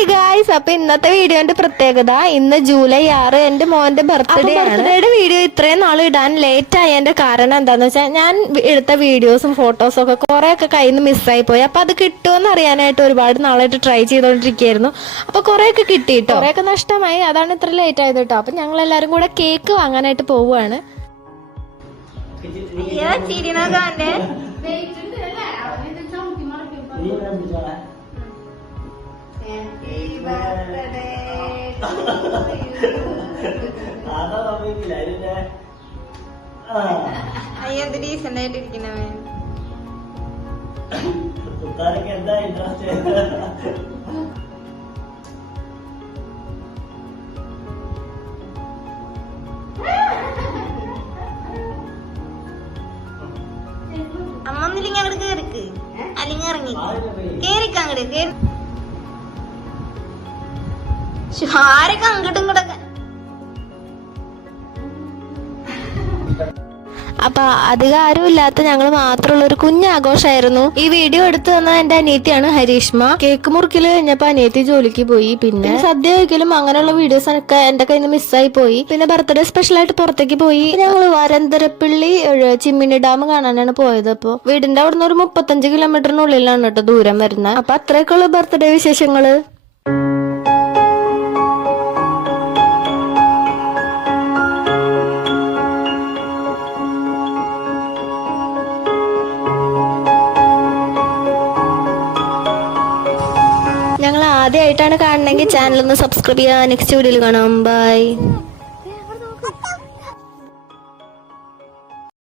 Hi guys അപ്പൊ ഇന്നത്തെ വീഡിയോന്റെ പ്രത്യേകത ഇന്ന് ജൂലൈ ആറ് എന്റെ മോന്റെ ബർത്ത്ഡേ ആണ്. ബർത്ത്ഡേയുടെ വീഡിയോ ഇത്രയും നാൾ ഇടാൻ ലേറ്റ് ആയതിന്റെ കാരണം എന്താന്ന് വെച്ചാൽ ഞാൻ എടുത്ത വീഡിയോസും ഫോട്ടോസും ഒക്കെ കുറെ ഒക്കെ കയ്യിൽ നിന്ന് മിസ്സായി പോയി. അപ്പൊ അത് കിട്ടുമെന്ന് അറിയാനായിട്ട് ഒരുപാട് നാളായിട്ട് ട്രൈ ചെയ്തോണ്ടിരിക്കുകയായിരുന്നു. അപ്പൊ കുറെ ഒക്കെ കിട്ടി കേട്ടോ കുറെ ഒക്കെ നഷ്ടമായി. അതാണ് ഇത്ര ലേറ്റ് ആയത് കേട്ടോ അപ്പൊ ഞങ്ങൾ എല്ലാരും കൂടെ കേക്ക് വാങ്ങാനായിട്ട് പോവുകയാണ് അതാ പറഞ്ഞില്ല അതിന്റെ ആ അയ്യത് ഡീസന്റ് ആയിട്ടിരിക്കുന്നവൻ കുത്താനൊക്കെ എന്താ ഇൻട്രസ്റ്റ് അമ്മ ഒന്നില്ലെങ്കിൽ അങ്ങോട്ട് കേറിക്ക്. അല്ലെങ്കിൽ ഇറങ്ങി. കേറിക്ക അങ്ങോട്ട് കേറി. ആരൊക്കെ അങ്ങോട്ടും ഇങ്ങോട്ടൊക്കെ? അപ്പൊ അധികം ആരും ഇല്ലാത്ത ഞങ്ങൾ മാത്രമുള്ള ഒരു കുഞ്ഞാഘോഷമായിരുന്നു ഈ വീഡിയോ എടുത്തു തന്ന എന്റെ അനിയത്തിയാണ് ഹരീഷ്മ. കേക്ക് മുറുക്കിൽ കഴിഞ്ഞപ്പോ അനിയത്തി ജോലിക്ക് പോയി. പിന്നെ സദ്യ ഒരിക്കലും അങ്ങനെയുള്ള വീഡിയോസ് ഒക്കെ എന്റെ കയ്യിൽ നിന്ന് മിസ്സായി പോയി. പിന്നെ ബർത്ത്ഡേ സ്പെഷ്യൽ ആയിട്ട് പുറത്തേക്ക് പോയി. ഞങ്ങൾ വരന്തരപ്പള്ളി ചിമ്മിനി ഡാം കാണാനാണ് പോയത് അപ്പൊ. വീടിന്റെ അവിടുന്ന് ഒരു മുപ്പത്തഞ്ച് കിലോമീറ്ററിനുള്ളിലാണ് കേട്ടോ ദൂരം വരുന്നത്. അപ്പൊ അത്രയൊക്കെയുള്ള ബർത്ത്ഡേ വിശേഷങ്ങൾ. ആദ്യമായിട്ടാണ് കാണണമെങ്കിൽ ചാനൽ ഒന്ന് സബ്സ്ക്രൈബ് ചെയ്യുക നെക്സ്റ്റ് വീഡിയോയിൽ കാണാം. ബൈ